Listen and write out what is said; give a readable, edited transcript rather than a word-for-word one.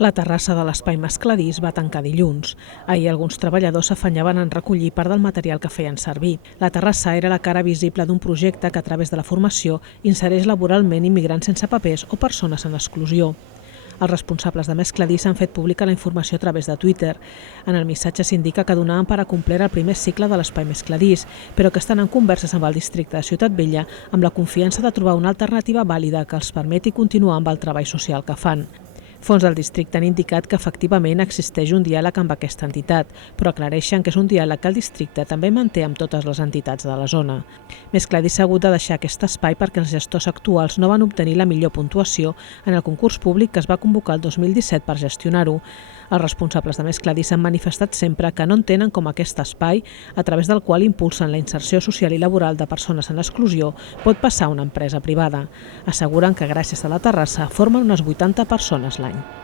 La terrassa de l'Espai Mescladís va tancar dilluns. Ahir alguns treballadors s'afanyaven en recollir part del material que feien servir. La terrassa era la cara visible d'un projecte que a través de la formació insereix laboralment immigrants sense papers o persones en exclusió. Els responsables de Mescladís han fet pública la informació a través de Twitter. En el missatge s'indica que donaven per a complir el primer cicle de l'Espai Mescladís, però que estan en converses amb el districte de Ciutat Vella amb la confiança de trobar una alternativa vàlida que els permeti continuar amb el treball social que fan. Fons del districte han indicat que efectivament existeix un diàleg amb aquesta entitat, però aclareixen que és un diàleg que el districte també manté amb totes les entitats de la zona. Mescladís s'ha hagut de deixar aquest espai perquè els gestors actuals no van obtenir la millor puntuació en el concurs públic que es va convocar el 2017 per gestionar-ho. Els responsables de Mescladís han manifestat sempre que no entenen com aquest espai, a través del qual impulsen la inserció social i laboral de persones en exclusió, pot passar a una empresa privada. Asseguren que gràcies a la terrassa formen unes 80 persones l'any.